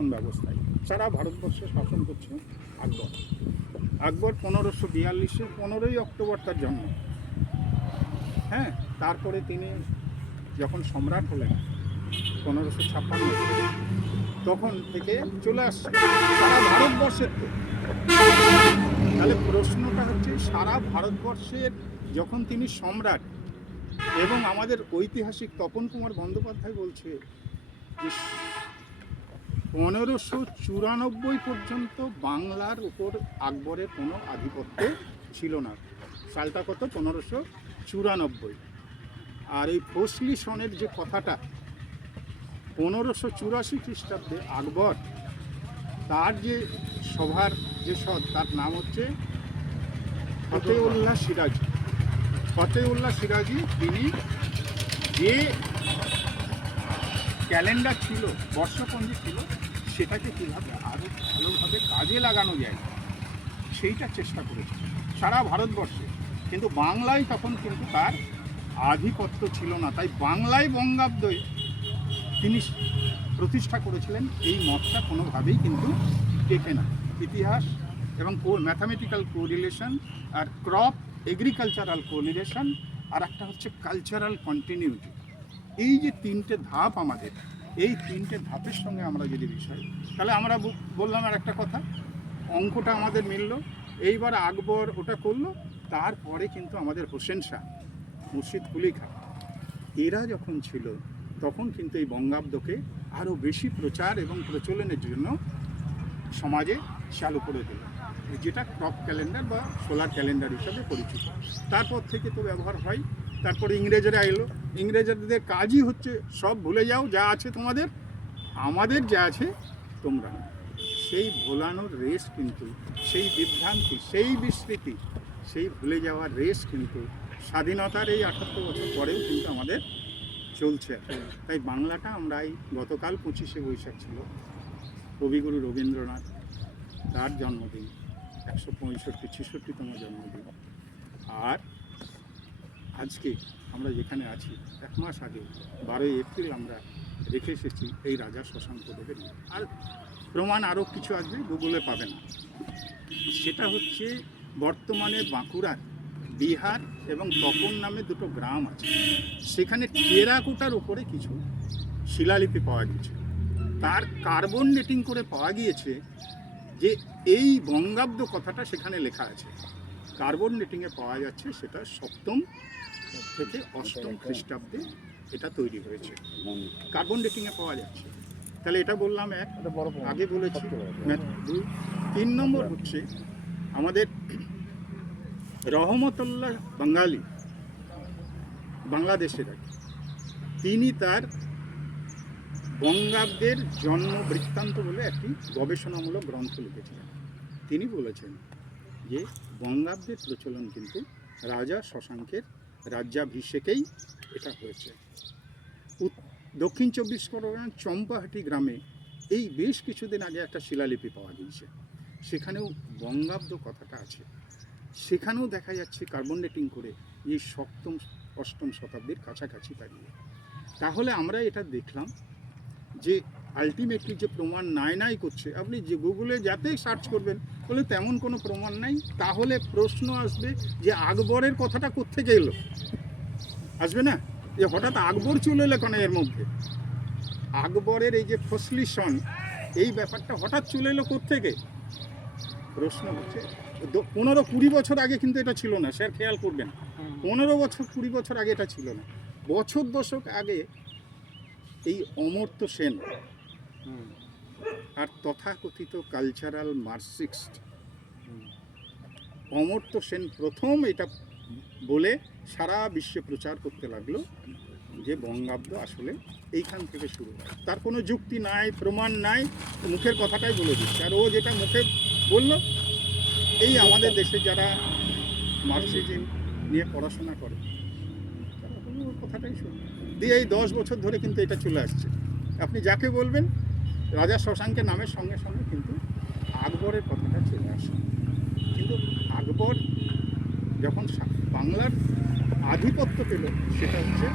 শাসন ব্যবস্থায় সারা ভারতবর্ষে শাসন করছে আকবর। আকবর 1542-এ 15ই অক্টোবর তার জন্ম। হ্যাঁ, তারপরে তিনি যখন সম্রাট হলেন 1556, তখন থেকে চলে আসছে সারা ভারতবর্ষের। তো তাহলে প্রশ্নটা হচ্ছে, সারা ভারতবর্ষের যখন তিনি সম্রাট, এবং আমাদের ঐতিহাসিক তপন কুমার বন্দ্যোপাধ্যায় বলছে যে 1594 পর্যন্ত বাংলার উপর আকবরের কোনো আধিপত্য ছিল না। সালটা কত? 1594। আর এই ফসলি সনের যে কথাটা 1584 খ্রিস্টাব্দে আকবর, তার যে সভার যে সদ, তার নাম হচ্ছে ফতেউল্লাহ সিরাজি। ফতেউল্লাহ সিরাজি তিনি যে ক্যালেন্ডার ছিল, বর্ষপঞ্জি ছিল, সেটাকে কীভাবে আরও ভালোভাবে কাজে লাগানো যায় সেইটা চেষ্টা করেছে সারা ভারতবর্ষে। কিন্তু বাংলায় তখন কিন্তু তার আধিপত্য ছিল না, তাই বাংলায় বঙ্গাব্দে তিনি প্রতিষ্ঠা করেছিলেন। এই মতটা কোনোভাবেই কিন্তু টেকে না। ইতিহাস এবং ম্যাথামেটিক্যাল কোরিলেশন, আর ক্রপ এগ্রিকালচারাল কোরিলেশন, আর একটা হচ্ছে কালচারাল কন্টিনিউটি। এই যে তিনটে ধাপ আমাদের, এই তিনটে ধাপের সঙ্গে আমরা যদি বিষয়, তাহলে আমরা বললাম আর একটা কথা, অঙ্কটা আমাদের মিলল। এইবার আকবর ওটা করলো, তারপরে কিন্তু আমাদের হোসেন শাহ, মুর্শিদ কুলি খাঁ, এরা যখন ছিল তখন কিন্তু এই বঙ্গাব্দকে আরও বেশি প্রচার এবং প্রচলনের জন্য সমাজে চালু করে দিল, যেটা ক্রপ ক্যালেন্ডার বা সোলার ক্যালেন্ডার হিসাবে পরিচিত। তারপর থেকে তো ব্যবহার হয়। তারপরে ইংরেজরা এলো। ইংরেজদের কাজই হচ্ছে সব ভুলে যাও, যা আছে তোমাদের, আমাদের যা আছে তোমরা। সেই ভোলানোর রেস কিন্তু, সেই বিভ্রান্তি, সেই বিস্মৃতি, সেই ভুলে যাওয়ার রেস কিন্তু স্বাধীনতার এই 78 বছর পরেও কিন্তু আমাদের চলছে। তাই বাংলাটা আমরা এই গতকাল 25শে বৈশাখ ছিল কবিগুরু রবীন্দ্রনাথ, তার জন্মদিন, 165-66তম জন্মদিন। আর আজকে আমরা যেখানে আছি, 1 মাস আগে 12ই এপ্রিল আমরা রেখে এসেছি এই রাজা শশাঙ্ক দেবের। আর প্রমাণ আরও কিছু আসবে, গুগলে পাবেন। সেটা হচ্ছে বর্তমানে বাঁকুড়ার বিহার এবং তপন নামে দুটো গ্রাম আছে, সেখানে টেরাকোটার উপরে কিছু শিলালিপি পাওয়া গেছে। তার কার্বন ডেটিং করে পাওয়া গিয়েছে যে এই বঙ্গাব্দ কথাটা সেখানে লেখা আছে। কার্বন ডেটিংয়ে পাওয়া যাচ্ছে সেটা 7ম থেকে 8ম খ্রিস্টাব্দে এটা তৈরি হয়েছে, কার্বন ডেটিংয়ে পাওয়া যাচ্ছে। তাহলে এটা বললাম এক, আগে বলেছি। 2, 3 নম্বর হচ্ছে আমাদের রহমতুল্লাহ বাঙালি, বাংলাদেশের আর, তিনি তার বঙ্গাব্দের জন্ম বৃত্তান্ত বলে একটি গবেষণামূলক গ্রন্থ লিখেছিলেন। তিনি বলেছেন যে বঙ্গাব্দের প্রচলন কিন্তু রাজা শশাঙ্কের রাজ্যাভিষেকেই এটা হয়েছে। দক্ষিণ 24 পরগনার চম্পাহাটি গ্রামে এই বেশ কিছুদিন আগে একটা শিলালিপি পাওয়া গিয়েছে, সেখানেও বঙ্গাব্দ কথাটা আছে। সেখানেও দেখা যাচ্ছে কার্বন ডেটিং করে এই 7ম 8ম শতাব্দীর কাছাকাছি দাঁড়িয়ে। তাহলে আমরা এটা দেখলাম যে আলটিমেটলি যে প্রমাণ নাই করছে, আপনি যে গুগলে যাতে সার্চ করবেন বলে তেমন কোনো প্রমাণ নাই। তাহলে প্রশ্ন আসবে যে আকবরের কথাটা কোত্থেকে এলো? আসবে না যে হঠাৎ আকবর চলে এলো কেন এর মধ্যে? আকবরের এই যে ফসলি সন, এই ব্যাপারটা হঠাৎ চলে এলো কোত্থেকে? প্রশ্ন হচ্ছে 15-20 বছর আগে কিন্তু এটা ছিল না, স্যার খেয়াল করবেন। 15-20 বছর আগে এটা ছিল না। বছর দশক আগে এই অমর্ত্য সেন আর তথাকথিত কালচারাল মার্কসিস্ট অমর্ত্য সেন প্রথম এটা বলে সারা বিশ্বে প্রচার করতে লাগলো যে বঙ্গাব্দ আসলে এইখান থেকে শুরু হয়। তার কোনো যুক্তি নাই, প্রমাণ নাই, মুখের কথাটাই বলে দিচ্ছে। আর ও যেটা মুখে বলল, এই আমাদের দেশে যারা মার্কসিজম নিয়ে পড়াশোনা করে তারা ওর কথাটাই শুনবে দিয়ে এই 10 বছর ধরে কিন্তু এটা চলে আসছে। আপনি যাকে বলবেন রাজা শশাঙ্কের নামের সঙ্গে সঙ্গে কিন্তু আকবরের কথাটা চলে আসে। কিন্তু আকবর যখন বাংলার আধিপত্য পেল, সেটা হচ্ছে